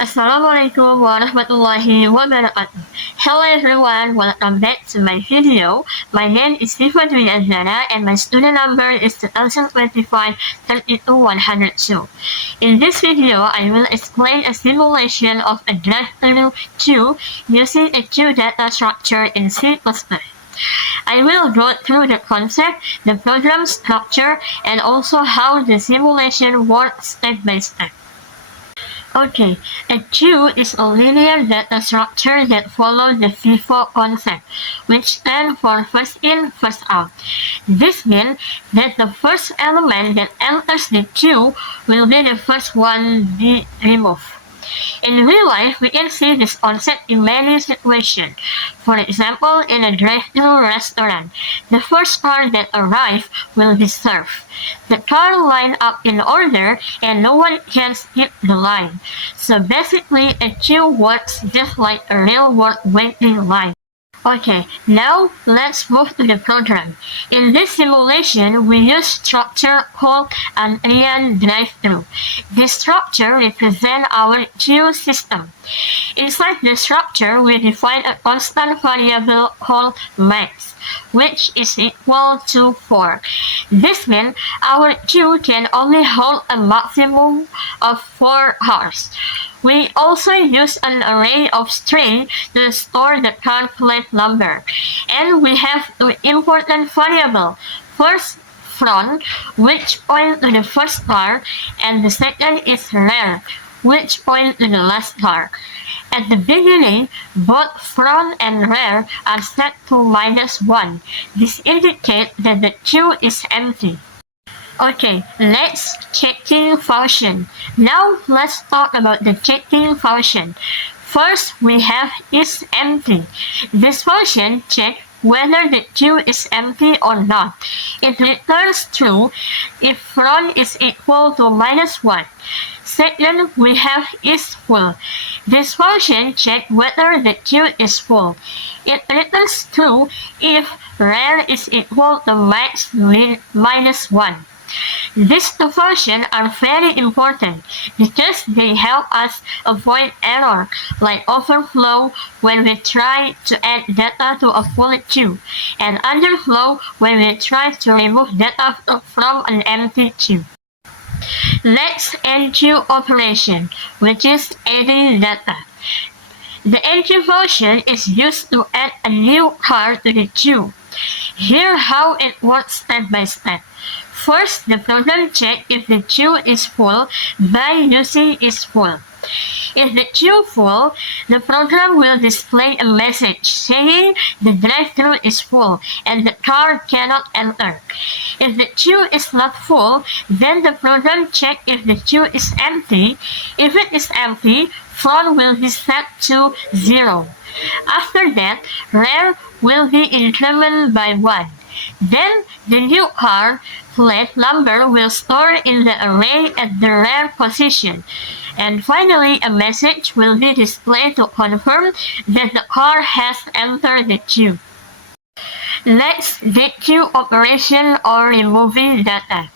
Assalamualaikum warahmatullahi wabarakatuh. Hello everyone, welcome back to my video. My name is Ahzara and my student number is 2025-32102. In this video, I will explain a simulation of a drive-through queue using a queue data structure in C++. I will go through the concept, the program structure, and also how the simulation works step by step. Okay, a queue is a linear data structure that follows the FIFO concept, which stands for first in, first out. This means that the first element that enters the queue will be the first one be removed. In real life, we can see this concept in many situations. For example, in a drive-thru restaurant, the first car that arrives will be served. The car line up in order and no one can skip the line. So basically, a queue works just like a real-world waiting line. Okay, now let's move to the program. In this simulation, we use structure called an AN drive-through. This structure represents our queue system. Inside the structure, we define a constant variable called max, which is equal to 4. This means our queue can only hold a maximum of 4 cars. We also use an array of strings to store the car plate number. And we have two important variables. First, front, which points to the first car, and the second is rear, which points to the last car. At the beginning, both front and rear are set to -1. This indicates that the queue is empty. Okay, let's checking function. Now let's talk about the checking function. First, we have is empty. This function checks whether the queue is empty or not. It returns true if front is equal to -1. Second, we have is full. This function checks whether the queue is full. It returns true if rear is equal to max -1. These two functions are very important because they help us avoid error like overflow when we try to add data to a full queue, and underflow when we try to remove data from an empty queue. Next, enqueue operation, which is adding data. The enqueue function is used to add a new car to the queue. Here how it works step by step. First, the program checks if the queue is full by using is full. If the queue full, the program will display a message saying the drive-thru is full and the car cannot enter. If the queue is not full, then the program checks if the queue is empty. If it is empty, front will be set to 0. After that, rear will be incremented by 1. Then, the new car plate number will store in the array at the rear position. And finally, a message will be displayed to confirm that the car has entered the queue. Next, the queue operation or removing data.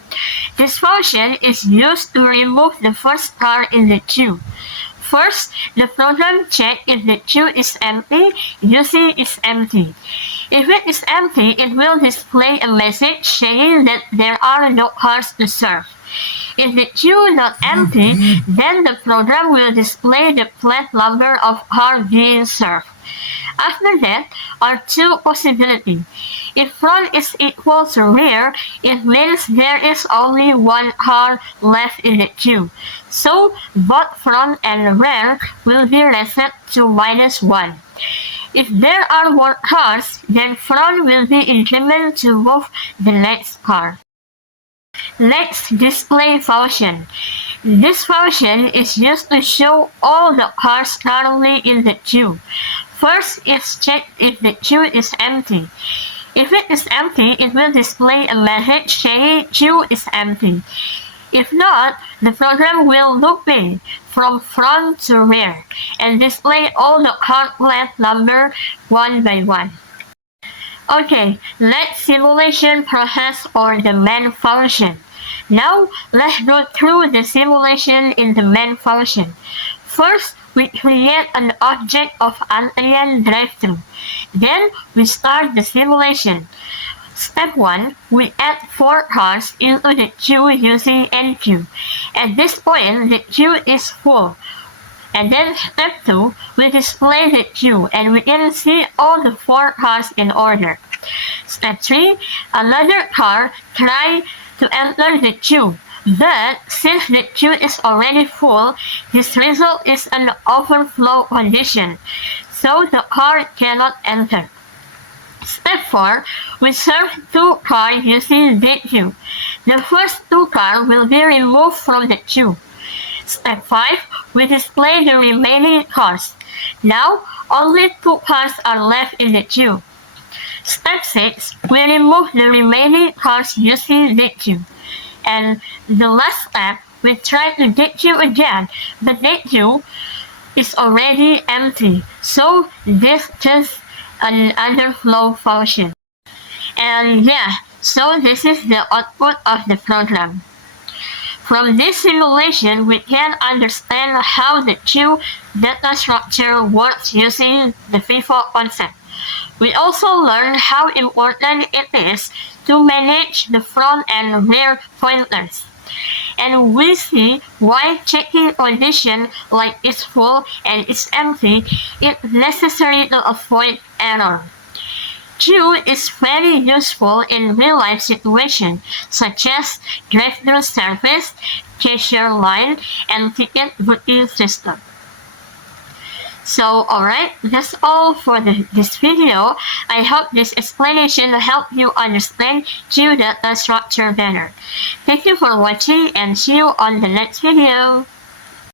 This function is used to remove the first car in the queue. First, the program checks if the queue is empty using is empty. If it is empty, it will display a message saying that there are no cars to serve. If the queue is not empty, then the program will display the plate number of car being served. After that are two possibilities. If front is equal to rear, it means there is only one car left in the queue. So both front and rear will be reset to -1. If there are more cars, then front will be incremented to move the next car. Next, display function. This function is used to show all the cars currently in the queue. First is check if the queue is empty. If it is empty, it will display a message saying queue is empty. If not, the program will loop in from front to rear and display all the car plate number one by one. Okay, let's simulation process for the main function. Now, let's go through the simulation in the main function. First, we create an object of alien drive-thru. Then, we start the simulation. Step 1. We add 4 cars into the queue using NQ. At this point, the queue is full. And then step 2, we display the queue and we can see all the 4 cars in order. Step 3, another car tries to enter the queue. But since the queue is already full, this result is an overflow condition, so the car cannot enter. Step 4, we serve 2 cars using DQ. The first 2 cars will be removed from the queue. Step 5, we display the remaining cars. Now, only 2 cars are left in the queue. Step 6, we remove the remaining cars using DQ. And the last step, we try to DQ again, but DQ is already empty, so this is another flow function. And so this is the output of the program. From this simulation, we can understand how the queue data structure works using the FIFO concept. We also learn how important it is to manage the front and rear pointers. And we see why checking condition like it's full and it's empty is necessary to avoid error. Queue is very useful in real-life situations such as drive-thru service, cashier line, and ticket booking system. So alright, that's all for this video. I hope this explanation helped you understand queue data structure better. Thank you for watching and see you on the next video.